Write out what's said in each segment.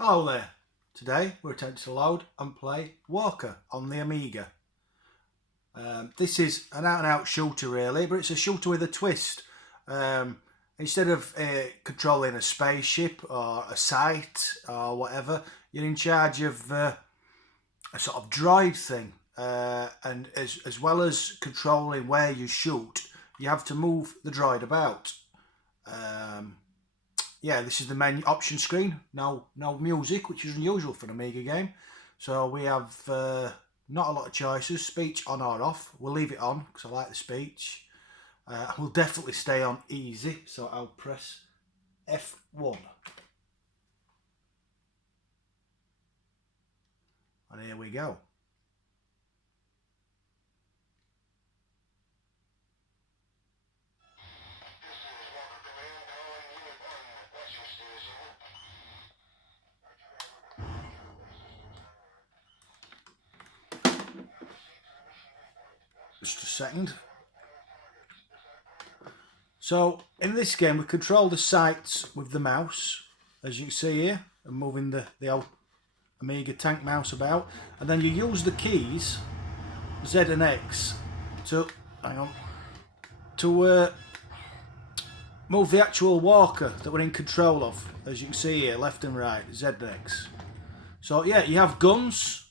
Hello there. Today we're attempting to load and play Walker on the Amiga. This is an out-and-out shooter really, but it's a shooter with a twist. Instead of controlling a spaceship or a site or whatever, you're in charge of a sort of droid thing. And as well as controlling where you shoot, you have to move the droid about. Yeah, this is the main option screen. No music, which is unusual for an Amiga game. So we have not a lot of choices. Speech on or off. We'll leave it on because I like the speech. We'll definitely stay on easy. So I'll press F1. And here we go. Just a second. So in this game we control the sights with the mouse, as you can see here, and moving the old Amiga tank mouse about, and then you use the keys Z and X to move the actual walker that we're in control of, as you can see here, left and right, Z and X. So yeah, you have guns,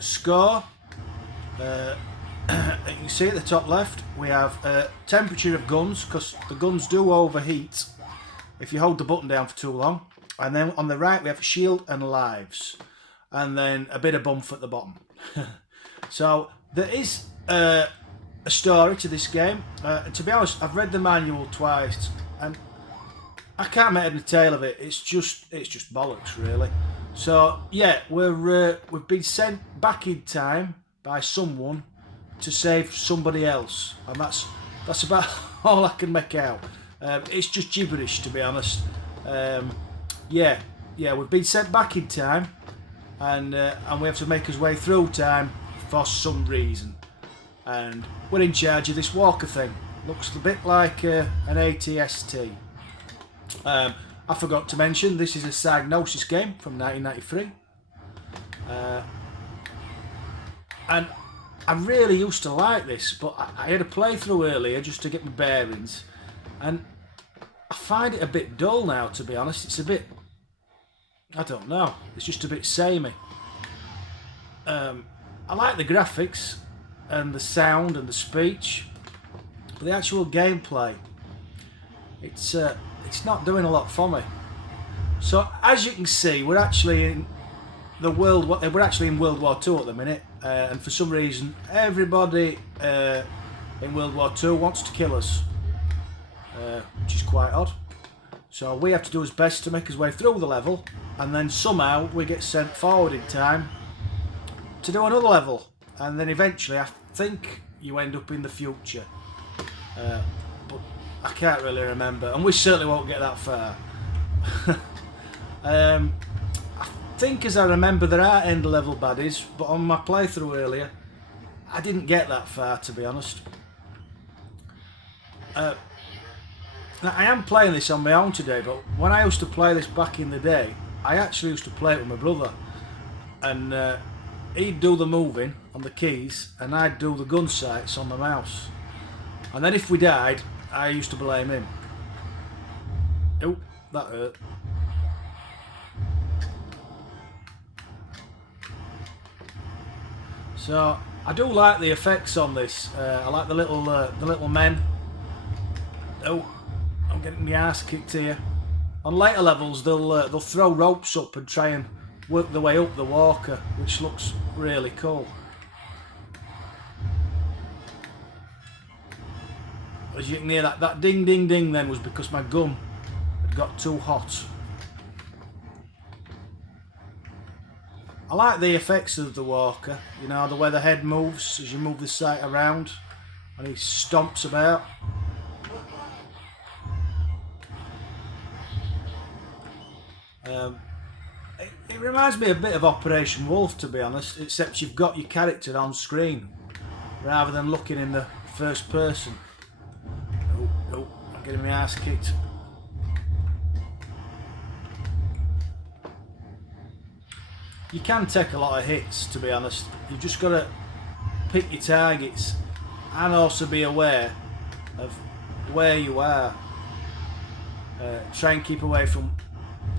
score. You can see at the top left we have temperature of guns, because the guns do overheat if you hold the button down for too long. And then on the right we have shield and lives, and then a bit of bump at the bottom. So there is a story to this game. To be honest, I've read the manual twice and I can't make head and tail of it. It's just bollocks really. So yeah, we've been sent back in time by someone to save somebody else, and that's about all I can make out. It's just gibberish, to be honest. Yeah, we've been sent back in time, and we have to make our way through time for some reason, and we're in charge of this walker thing. Looks a bit like an ATST. I forgot to mention this is a psygnosis game from 1993, and I really used to like this, but I had a playthrough earlier just to get my bearings, and I find it a bit dull now, to be honest. It's a bit, I don't know, it's just a bit samey. I like the graphics and the sound and the speech, but the actual gameplay, it's not doing a lot for me. So as you can see, we're actually in World War II at the minute, and for some reason everybody in World War II wants to kill us, which is quite odd. So we have to do our best to make our way through the level, and then somehow we get sent forward in time to do another level, and then eventually I think you end up in the future, but I can't really remember, and we certainly won't get that far. I think, as I remember, there are end level baddies, but on my playthrough earlier I didn't get that far, to be honest. Now, I am playing this on my own today, but when I used to play this back in the day, I actually used to play it with my brother, and he'd do the moving on the keys and I'd do the gun sights on the mouse, and then if we died I used to blame him. Oh, that hurt. So I do like the effects on this. I like the little men. Oh, I'm getting my ass kicked here. On later levels, they'll throw ropes up and try and work their way up the walker, which looks really cool. As you can hear, that ding ding ding then was because my gun had got too hot. I like the effects of the walker, you know, the way the head moves as you move the sight around and he stomps about. It reminds me a bit of Operation Wolf, to be honest, except you've got your character on screen rather than looking in the first person. Oh, I'm getting my ass kicked. you can take a lot of hits, to be honest. You've just got to pick your targets and also be aware of where you are. Try and keep away from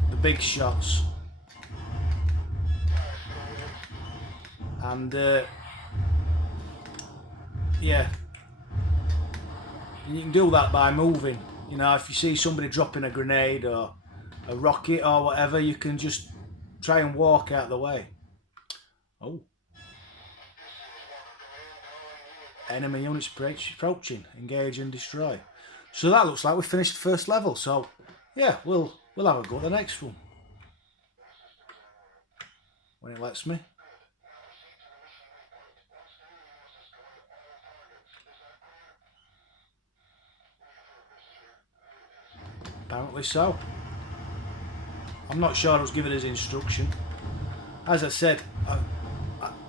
the big shots. And yeah, you can do that by moving. You know, if you see somebody dropping a grenade or a rocket or whatever, you can just try and walk out of the way. Oh. Enemy units approaching. Engage and destroy. So that looks like we finished the first level. So yeah, we'll have a go at the next one when it lets me. Apparently so. I'm not sure I was given his instruction. As I said,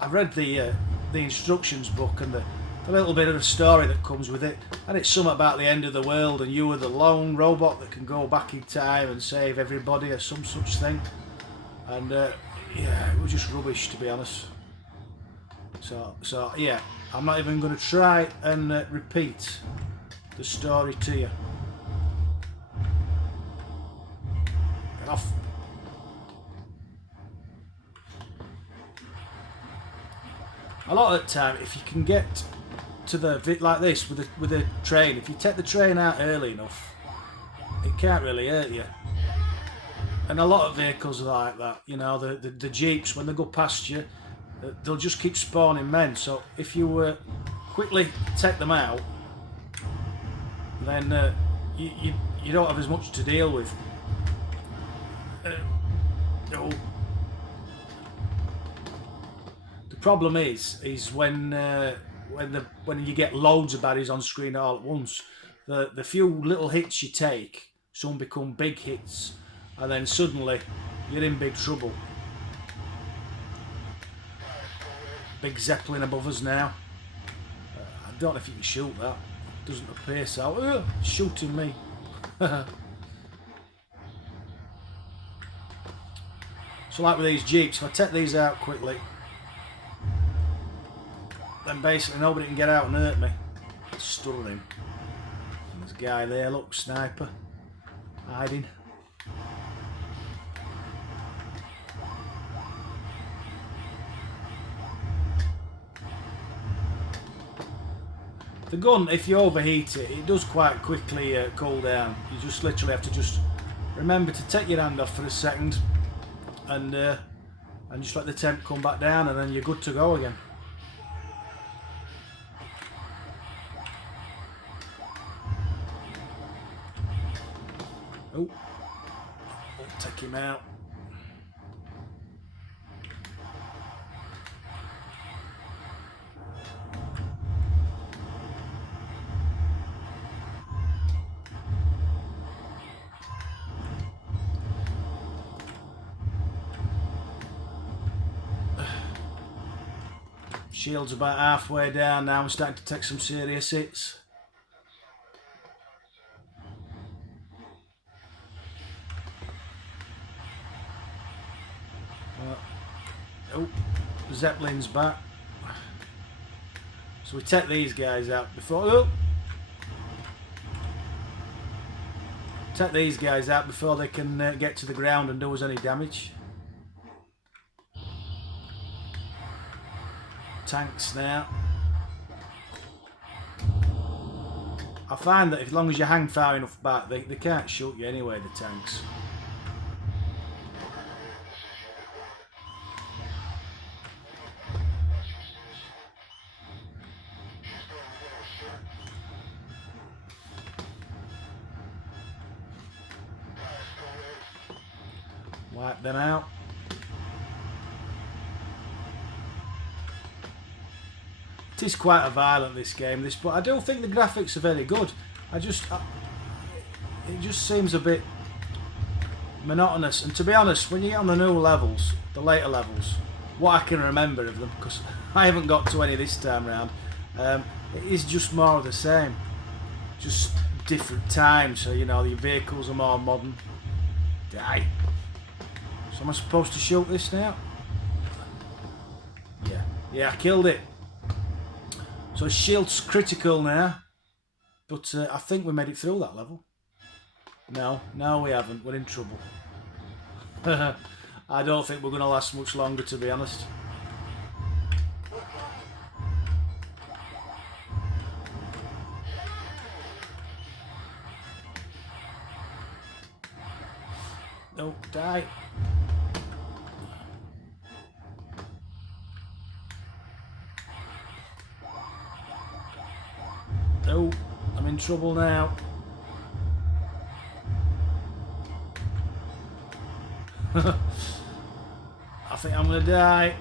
I read the instructions book and the little bit of the story that comes with it, and it's something about the end of the world and you are the lone robot that can go back in time and save everybody or some such thing. And yeah, it was just rubbish, to be honest. So yeah, I'm not even going to try and repeat the story to you. Get off. A lot of the time, if you can get to the like this with a train, if you take the train out early enough, it can't really hurt you. And a lot of vehicles are like that. You know, the jeeps, when they go past you, they'll just keep spawning men. So if you quickly take them out, then you don't have as much to deal with. Oh. The problem is when you get loads of baddies on screen all at once, the few little hits you take some become big hits, and then suddenly you're in big trouble. Big Zeppelin above us now. I don't know if you can shoot that. It doesn't appear so. Shooting me. So like with these jeeps, if I take these out quickly, then basically nobody can get out and hurt me. Stun him. And there's a guy there, look, sniper, hiding. The gun, if you overheat it, it does quite quickly cool down. You just literally have to just remember to take your hand off for a second and just let the temp come back down, and then you're good to go again. Oh, we'll take him out. Shield's about halfway down now. I'm starting to take some serious hits. Oh, Zeppelin's back. So we take these guys out before. Oh, take these guys out before they can get to the ground and do us any damage. Tanks now. I find that as long as you hang far enough back, they can't shoot you anyway, the tanks. Wipe them out. It is quite a violent, this game, but I don't think the graphics are very good. It just seems a bit monotonous. And to be honest, when you get on the new levels, the later levels, what I can remember of them, because I haven't got to any this time round, it is just more of the same. Just different times, so you know, the vehicles are more modern. Die. So am I supposed to shoot this now? Yeah, I killed it. So shield's critical now. But I think we made it through that level. No, we haven't. We're in trouble. I don't think we're going to last much longer, to be honest. No, die. No, I'm in trouble now. I think I'm going to die.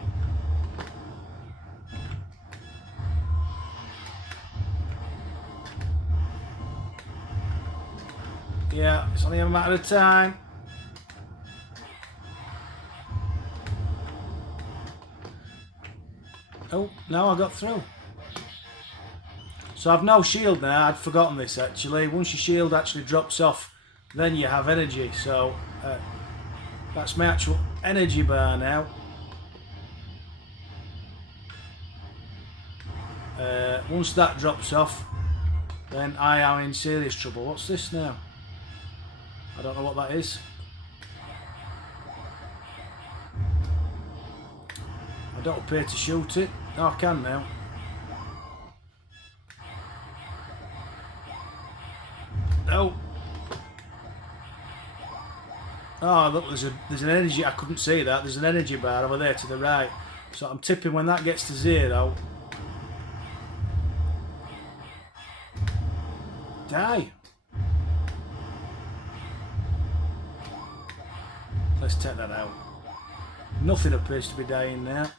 Yeah, it's only a matter of time. Oh, now I got through. So I've no shield now. I'd forgotten this actually. Once your shield actually drops off, then you have energy. So that's my actual energy bar now. Once that drops off, then I am in serious trouble. What's this now? I don't know what that is. I don't appear to shoot it. No, I can now. No. Oh, look, there's an energy. I couldn't see that. There's an energy bar over there to the right. So I'm tipping when that gets to 0. Die. Let's take that out. Nothing appears to be dying now.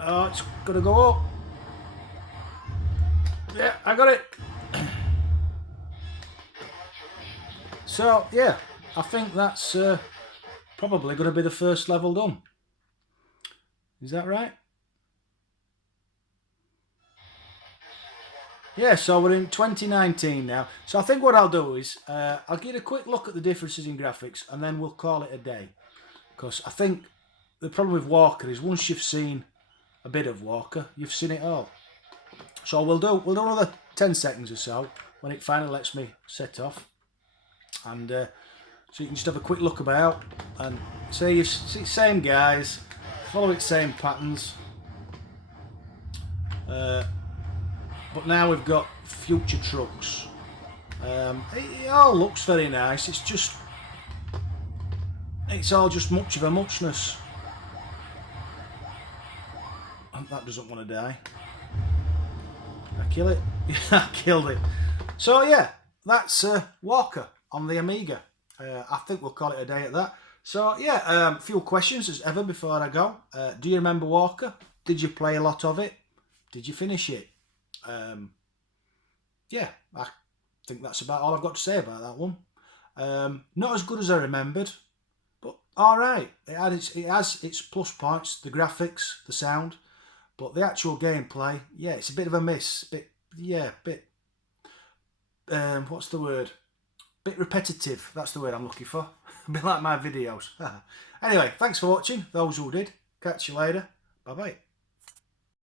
Oh, it's gonna go up. Yeah, I got it. So yeah, I think that's probably going to be the first level done. Is that right? Yeah, so we're in 2019 now. So I think what I'll do is I'll get a quick look at the differences in graphics and then we'll call it a day. Because I think the problem with Walker is once you've seen a bit of Walker, you've seen it all. So we'll do another 10 seconds or so when it finally lets me set off. And so you can just have a quick look about and see you see same guys, follow its same patterns. But now we've got future trucks. It all looks very nice. It's all just much of a muchness. And that doesn't want to die. Did I kill it? Yeah, I killed it. So yeah, that's Walker on the Amiga. I think we'll call it a day at that. So yeah, a few questions as ever before I go. Do you remember Walker? Did you play a lot of it? Did you finish it? Yeah, I think that's about all I've got to say about that one. Not as good as I remembered, but all right. It has its plus points, the graphics, the sound, but the actual gameplay, yeah, it's a bit of a miss. What's the word? Bit repetitive. That's the word I'm looking for. A bit like my videos. Anyway, thanks for watching. Those who did. Catch you later. Bye bye.